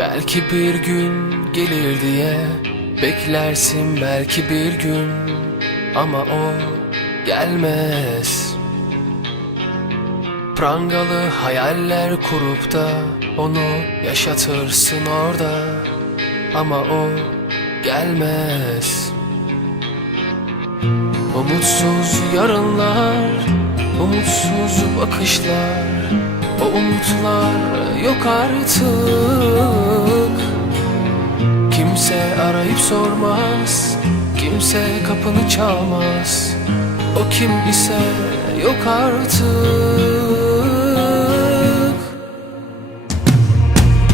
Belki bir gün gelir diye Beklersin belki bir gün Ama o gelmez. Prangalı hayaller kurup da Onu yaşatırsın orada Ama o gelmez. Umutsuz yarınlar Umutsuz bakışlar O umutlar yok artık Kimse arayıp sormaz Kimse kapını çalmaz. O kim ise yok artık.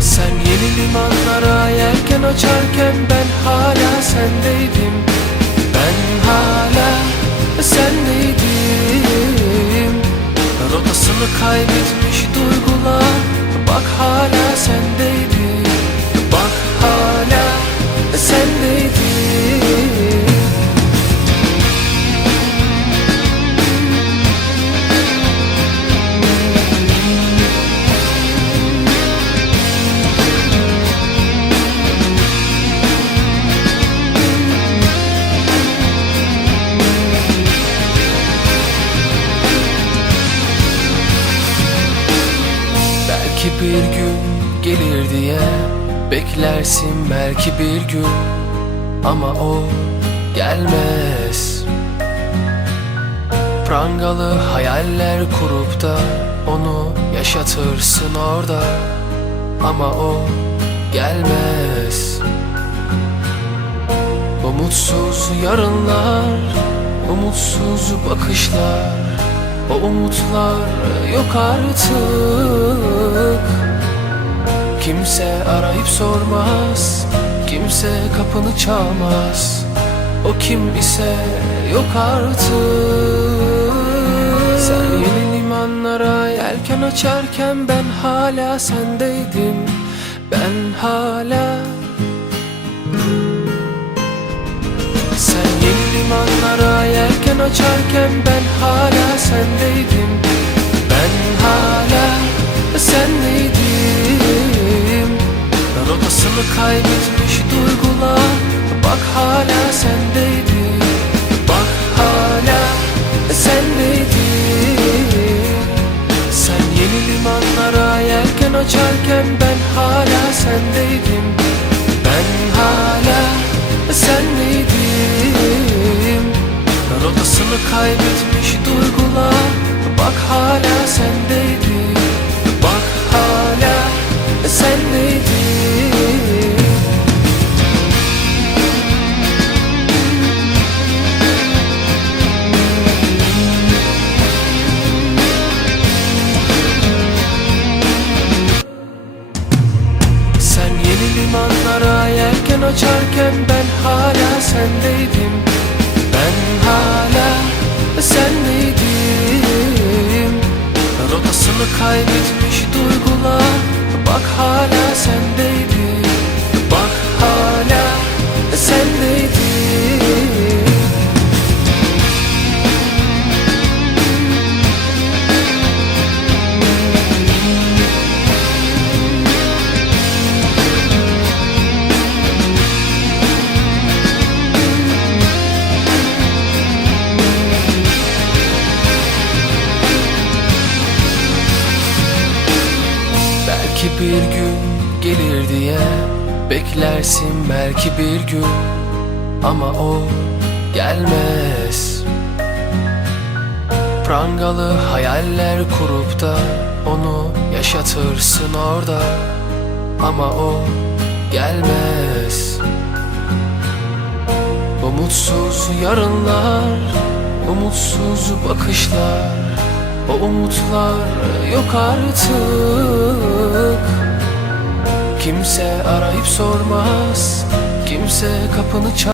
Sen yeni limanlara yelken açarken Ben hala sendeydim. Ben hala sendeydim. Rotasını kaybetmiş duygular Bak hala Belki bir gün gelir diye Beklersin belki bir gün Ama o gelmez. Prangalı hayaller kurup da Onu yaşatırsın orada Ama o gelmez. Umutsuz yarınlar Umutsuz bakışlar O umutlar yok artık. Kimse arayıp sormaz Kimse kapını çalmaz. O kim ise yok artık. Sen yeni limanlara yelken açarken Ben hala sendeydim. Ben hala yelken açarken Ben hala sendeydim. Ben hala sendeydim. Rotasını kaybetmiş duygular Bak hala sendeydi Bak hala sendeydi Sen yeni limanlara yelken açarken Ben hala sendeydim yeni limanlara yelken açarken Ben hala sendeydim. Ben hala Belki bir gün gelir diye Beklersin belki bir gün Ama o gelmez. Prangalı hayaller kurup da Onu yaşatırsın orada Ama o gelmez. Umutsuz yarınlar Umutsuz bakışlar O umutlar yok artık. Kimse arayıp sormaz Kimse kapını çal